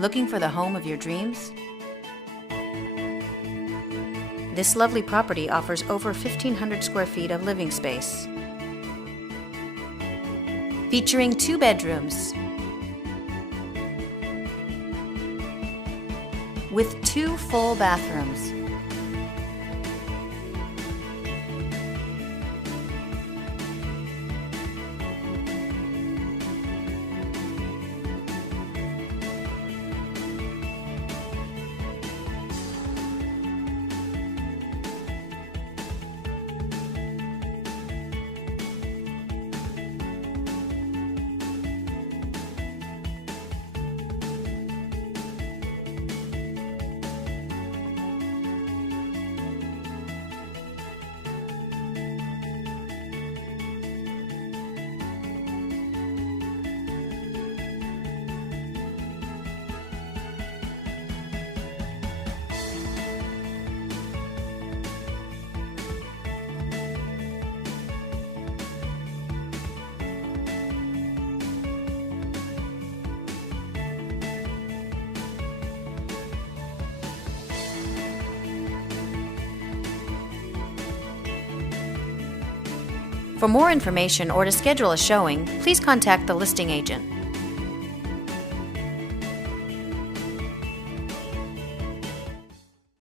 Looking for the home of your dreams? This lovely property offers over 1,500 square feet of living space, featuring 2 bedrooms with 2 full bathrooms. For more information or to schedule a showing, please contact the listing agent.